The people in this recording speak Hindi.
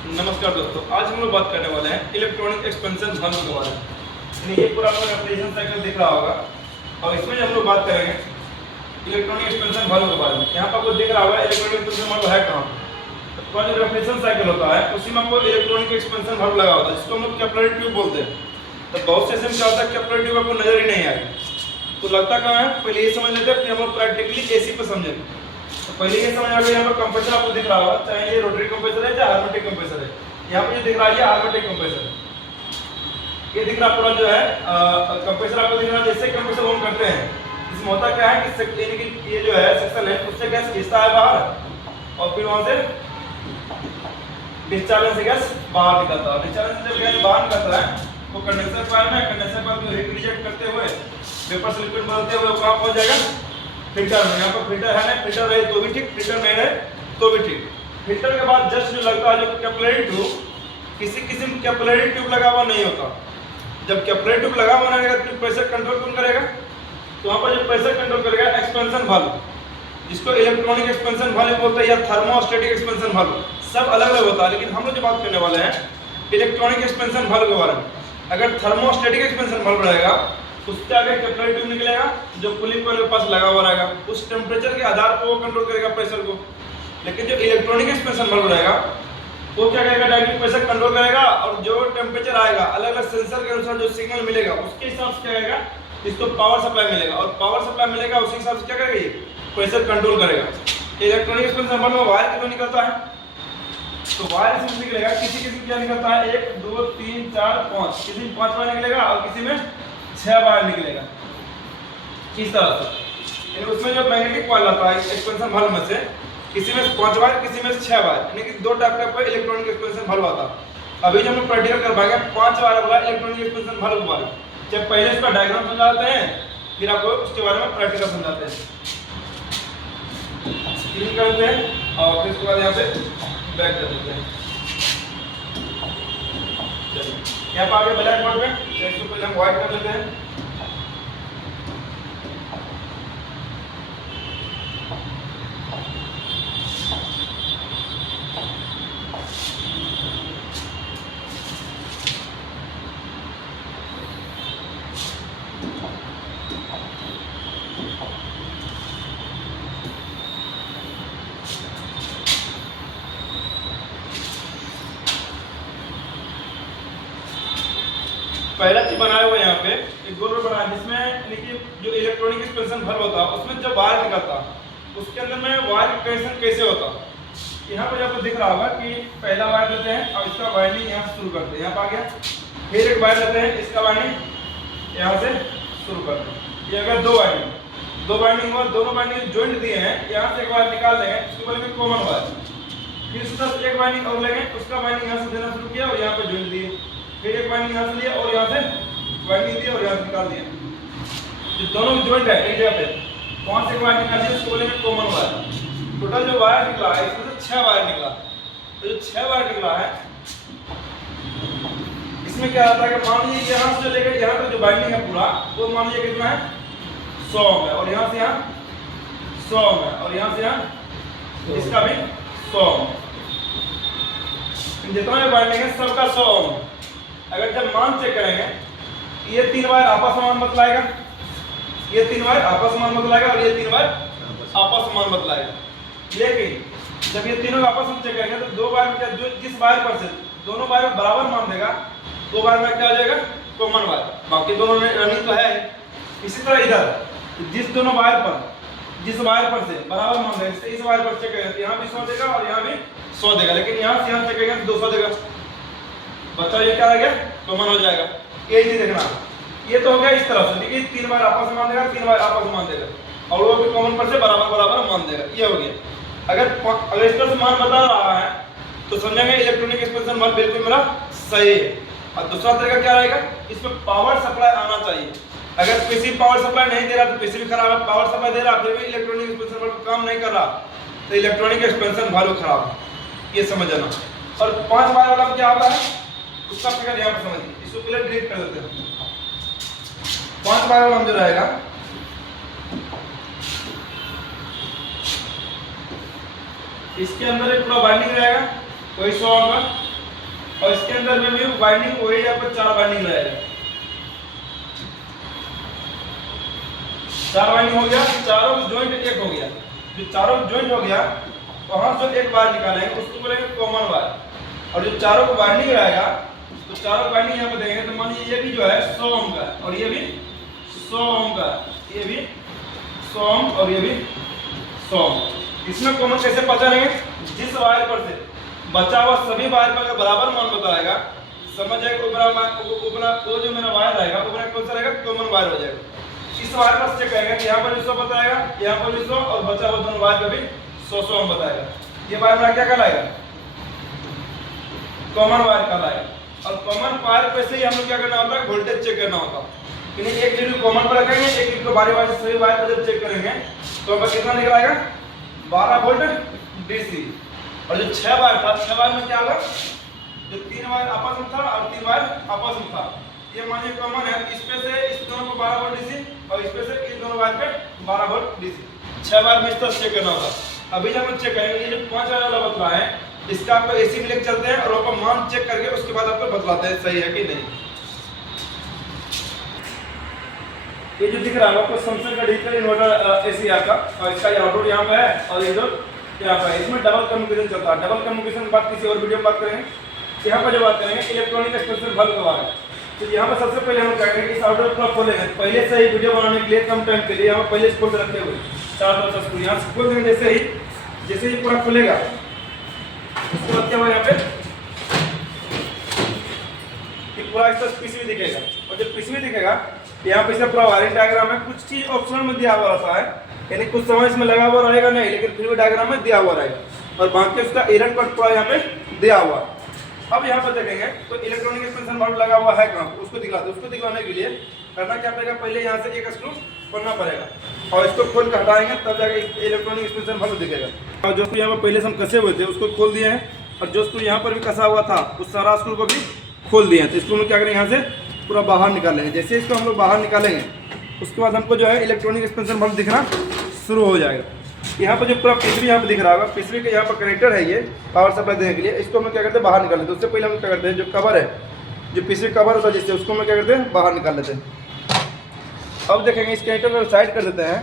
नमस्कार दोस्तों, आज हम लोग बात करने वाले हैं इलेक्ट्रॉनिक एक्सपेंशन वाल्व के बारे में। यानी ये पूरा आपको एप्लीकेशन साइकिल दिख रहा होगा और इसमें हम लोग बात करेंगे इलेक्ट्रॉनिक एक्सपेंशन वाल्व के बारे में। यहाँ पर आपको दिख रहा होगा इलेक्ट्रॉनिक एक्सपेंशन वाल्व है कहाँ पे। तो जो एप्लीकेशन साइकिल होता है उसी में आपको इलेक्ट्रॉनिक एक्सपेंशन वाल्व लगा होता है, जिसको हम लोग कैपिलरी ट्यूब बोलते हैं। तो बहुत से ऐसे क्या होता है कैपिलरी ट्यूब आपको नजर ही नहीं आएगी, तो लगता कहाँ है पहले ये समझ लेते हैं, फिर हम लोग प्रैक्टिकली एसी पे समझेंगे। तो पहले ये समझ आ गया, यहाँ पर कंप्रेसर आपको दिख रहा होगा, चाहे ये रोटरी कंप्रेसर है चाहे हार्मोनिक कंप्रेसर है। यहाँ पे जो दिख रहा है ये हार्मोनिक कंप्रेसर, ये दिख रहा पूरा जो है कंप्रेसर आपको दिख रहा है। जैसे कंप्रेसर ऑन करते हैं इसमें होता क्या है कि यानी कि ये जो है सेक्शन है उससे गैस खींचता है बाहर और फिर वहां से डिस्चार्ज से गैस बाहर निकलता है। डिस्चार्ज से जब गैस बाहर निकलता है तो कंडेंसर कॉइल में, कंडेंसर कॉइल को हीट रिजेक्ट करते हुए वेपर से लिक्विड बदलते हुए कहां पहुंच जाएगा, फिल्टर में। यहाँ पर फिल्टर है ना, फिल्टर रहे तो भी ठीक, फिल्टर नहीं रहे तो भी ठीक। फिल्टर के बाद जस्ट जो लगता है जो कैपिलरी ट्यूब, किसी किस्म कैपिलरी ट्यूब लगा हुआ नहीं होता। जब कैपिलरी ट्यूब लगा हुआ रहेगा तो प्रेशर कंट्रोल कौन करेगा, तो वहां पर जो प्रेशर कंट्रोल करेगा एक्सपेंशन वाल्व, जिसको इलेक्ट्रॉनिक एक्सपेंशन वाल्व बोलते हैं या थर्मोस्टेटिक एक्सपेंशन वाल्व। सब अलग अलग होता है, लेकिन हम लोग जो बात करने वाले हैं इलेक्ट्रॉनिक एक्सपेंशन वाल्व के बारे में। अगर थर्मोस्टेटिक एक्सपेंशन वाल्व रहेगा उसके आगे कैपिलरी ट्यूब निकलेगा जो कूलिंग कॉइल के पास लगा हुआ रहेगा, उस टेम्परेचर के आधार पर वो कंट्रोल करेगा प्रेशर को। लेकिन जो इलेक्ट्रॉनिक एक्सपेंशन वाल्व रहेगा वो क्या करेगा, डायरेक्टली प्रेशर कंट्रोल करेगा और जो टेम्परेचर आएगा अलग अलग सेंसर के अनुसार जो सिग्नल मिलेगा उसके हिसाब से क्या करेगा, इसको पावर सप्लाई मिलेगा और पावर सप्लाई मिलेगा उसी हिसाब से क्या करेगा ये प्रेशर कंट्रोल करेगा। इलेक्ट्रॉनिक एक्सपेंशन वाल्व में वायर कितना निकलता है, तो वायर इसमें निकलेगा किसी किसी क्या निकलता है 1 2 3 4 5, किसी में 5 वायर निकलेगा और किसी में 6 वायर निकलेगा। किस तरह से, यानी उसमें जो मैग्नेटिक कॉइल आता है एक्सपेंशन वाल्व में से किसी में 5 वायर किसी में 6 वायर, यानी कि दो टाइप का इलेक्ट्रॉनिक एक्सपेंशन वाल्व आता है। अभी जब हम प्रैक्टिकल कर पाएंगे 5 वायर वाला इलेक्ट्रॉनिक एक्सपेंशन वाल्व के बारे में। जब पहले इसका डायग्राम समझाते हैं फिर आपको उसके बारे में प्रैक्टिकल समझाते हैं। स्क्रीन करते हैं और फिर उसके बाद यहाँ पे बैक कर देते हैं। चलिए यहाँ पर आगे ब्लैक बोर्ड में इसको पहले हम व्हाइट कर लेते हैं। पहला चीज बनाया हुआ है यहाँ पे एक गोल बनाया जिसमें देखिए जो इलेक्ट्रॉनिक एक्सपेंशन वाल्व होता है उसमें जब वायर निकलता उसके अंदर में वायर कनेक्शन कैसे होता। यहाँ पे आपको दिख रहा होगा कि पहला वायर लेते हैं और इसका वायरिंग यहाँ से शुरू करते हैं, यहाँ पे आ गया। फिर एक वायर लेते हैं, इसका वायरिंग यहाँ से शुरू करते हैं। ये अगर दो वायरिंग हुआ, दोनों वायरिंग ज्वाइंट दिए हैं, यहाँ से एक वायर निकाल देंगे उसको बोलेंगे कॉमन वायर। फिर उसके साथ एक वायरिंग और लेंगे, उसका वायरिंग यहाँ से देना शुरू किया और यहाँ पे ज्वाइंट दिए। फिर एक वायरिंग यहाँ से लिया और यहाँ से वायरिंग दी और यहाँ से निकाल दिया। जो दोनों ज्वाइंट है एक जगह पे, वहाँ से एक वायर निकाल दिया, उसको बोलेंगे कॉमन वायर। टोटल जो वायर निकला है इसमें से 6 वायर निकला। तो जो 6 वायर निकला है इसमें क्या आता है कि मान लीजिए यहाँ से लेकर यहाँ तक जो बाइंडिंग है पूरा वो मान लीजिए कितना है 100 में, और यहाँ से यहाँ 100 में, और यहाँ से यहाँ इसका भी 100 में। जितना भी बाइंडिंग है सबका 100 में। अगर जब मान चेक करेंगे ये 3 वायर आपस में मान बतलाएगा, ये 3 वायर आपस में मान बतलाएगा और ये 3 वायर आपस में मान बतलाएगा। लेकिन जब ये तीनों आपस में चेक करेंगे तो दो वायर में जो जिस वायर पर से दोनों वायर बराबर मान देगा दो वायर में क्या आ जाएगा कॉमन वायर, बाकी दोनों में रनिंग तो है। इसी तरह इधर जिस दोनों वायर पर जिस वायर पर से बराबर मान देगा, इस वायर पर चेक करेंगे तो यहाँ भी 100 देगा और यहाँ भी 100 देगा, लेकिन यहाँ से यहाँ चेक करेंगे तो 200 देगा। बच्चा ये क्या आ गया कॉमन हो जाएगा। ये चीज देखना, ये तो हो गया इस तरह से, देखिए 3 बार आपस में मान देगा, 3 बार आपस में मान देगा और वो भी कॉमन पर से बराबर बराबर मान देगा। ये हो गया। अगर इस तरह से मान बता रहा है तो समझेंगे इलेक्ट्रॉनिक एक्सपेंशन वाल्व बिल्कुल मेरा सही है। और दूसरा तरीका क्या रहेगा, इसमें पावर सप्लाई आना चाहिए। अगर पीसी पावर सप्लाई नहीं दे रहा तो पीसी भी खराब है, पावर सप्लाई दे रहा फिर भी इलेक्ट्रॉनिक एक्सपेंशन वाल्व काम नहीं कर रहा तो इलेक्ट्रॉनिक एक्सपेंशन वाल्व खराब है, ये समझ जाना। और 5 वायर वाला क्या होता है उसका फिगर यहाँ पर समझिए, इसको पहले डिलीट कर देते हैं। 5 वायर वाला जो रहेगा इसके अंदर एक पूरा बाइंडिंग रहेगा, वही 100 ओम का और इसके अंदर में भी वाइंडिंग वही यहाँ पर 4 वाइंडिंग रहेगा। 4 वाइंडिंग हो गया, चारों ज्वाइंट एक हो गया। जो चारों ज्वाइंट हो गया वहां से एक वायर निकालेंगे उसको बोलेंगे कॉमन वायर। और जो चारों को वाइंडिंग रहेगा तो चारों वाइंडिंग यहाँ पे देंगे। तो मान लीजिए ये भी जो है 100 ओम का है और ये भी 100 ओम का, ये भी 100 ओम और ये भी 100 ओम। इसमें कॉमन कैसे पहचानेंगे? जिस वायर पर से बचा हुआ सभी वायर का बराबर मान बताएगा, समझ जाएगा वो जो मेरा वायर रहेगा वो कौन सा रहेगा? कॉमन वायर हो जाएगा। इस वायर पर चेक करेंगे कि यहाँ पर भी 100 बताएगा, यहाँ पर भी 100 और बचा हुआ दोनों वायर का भी 100 ओम बताएगा। ये वायर मेरा क्या कहलाएगा? कॉमन वायर कहलाएगा। और कॉमन वायर पे से ही हम लोग क्या करना होता है? वोल्टेज चेक करना होता है। यानी एक लीड कॉमन पर रखेंगे, एक लीड को बारी बारी से सभी वायर पर जब चेक करेंगे तो हमें कितना निकल आएगा? 12 वोल्ट डीसी। और जो 6 वायर था, 6 वायर में क्या होगा? जो 3 वायर आपस में था और 3 वायर आपस में था, ये मानिए कॉमन है। इस पे से इस दोनों को 12 वोल्ट डीसी और इस पे से इस दोनों वायर पे 12 वोल्ट डीसी। 6 वायर में इस तरह चेक करना होगा। अभी जब हम चेक करेंगे ये जो 5 वायर वाला बतला है इसका आपको एसी में लेके चलते हैं और आपको मान चेक करके उसके बाद आपको बतलाते हैं सही है कि नहीं। ये जो दिख रहा है आपको सैमसंग का डिजिटल इन्वर्टर एसी का, और इसका आउटपुट यहाँ पे है और इधर यहाँ पे है। इसमें डबल कम्युनिकेशन चलता है। डबल कम्युनिकेशन की बात किसी और वीडियो में बात करेंगे। यहाँ पर जो बात करेंगे इलेक्ट्रॉनिक एक्सपेंशन बल्ब का है। तो यहाँ पर सबसे पहले हम क्या करेंगे, इस आउटडोर प्लग खोलेंगे। पहले से ही वीडियो बनाने के लिए कम टाइम के लिए यहाँ पहले से खोल रखे हुए 4 स्क्रू यहाँ से खोल देंगे। जैसे ही पूरा खुलेगा उसके बाद क्या होगा, यहाँ पे पूरा इस तरह पीसीबी दिखेगा। और जब पीसीबी दिखेगा यहाँ पे पूरा वायरिंग डायग्राम है। कुछ चीज ऑप्शनल में दिया हुआ रहता है, यानी कुछ समय इसमें लगा हुआ रहेगा नहीं, लेकिन फिर भी डायग्राम में दिया हुआ रहेगा। और बाकी उसका एरर कोड पूरा यहाँ पे दिया हुआ। अब यहाँ पर देखेंगे तो इलेक्ट्रॉनिक एक्सपेंशन बल्ब लगा हुआ है कहाँ? उसको दिखलाते। उसको दिखलाने के लिए करना क्या पड़ेगा? पहले यहाँ से एक स्क्रू खोलना पड़ेगा और इसको खोल कर हटाएंगे तब जाकर इलेक्ट्रॉनिक एक्सपेंशन बल्ब दिखेगा। और जो स्क्रू यहाँ पर पहले से हम कसे हुए थे उसको खोल दिए हैं और जो स्क्रू यहाँ पर भी कसा हुआ था उस सारा स्क्रू को भी खोल दिए हैं। तो इसको हम क्या करेंगे, यहाँ से पूरा बाहर निकालेंगे। जैसे इसको हम लोग बाहर निकालेंगे उसके बाद हमको जो है इलेक्ट्रॉनिक एक्सपेंशन बल्ब दिखना शुरू हो जाएगा। यहाँ पर जो पूरा पीसीबी यहाँ पर दिख रहा होगा, पीसीबी के यहाँ पर कनेक्टर है ये पावर सप्लाई देने के लिए। इसको हम क्या करते हैं, बाहर निकाल लेते हैं। उससे पहले हम क्या करते हैं, जो कवर है, जो पीसीबी कवर होता है जिससे, उसको हम क्या करते हैं, बाहर निकाल लेते हैं। अब देखेंगे इस कनेक्टर को साइड कर देते हैं